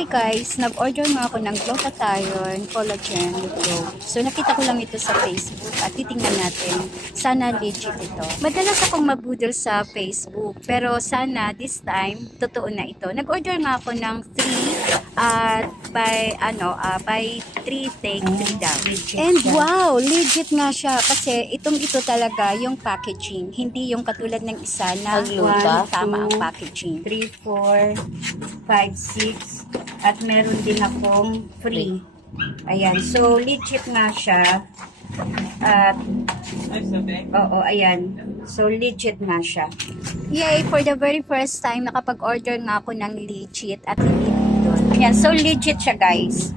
Hi guys, nag-order nga ako ng glutathione collagen glow. So nakita ko lang ito sa Facebook at titingnan natin. Sana legit ito. Madalas akong mabudol sa Facebook pero sana this time totoo na ito. Nag-order nga ako ng 3 at by 3 take 3 daw. And wow, legit nga siya kasi ito talaga yung packaging, hindi yung katulad ng isa na Agluta? tama ang packaging. 3, 4, 5, 6 at meron din akong free. Ayan, so legit nga siya. At oo, ayan. So legit nga siya. Yay, for the very first time nakapag-order nga ako ng legit at hindi doon. Ayan, so legit siya guys.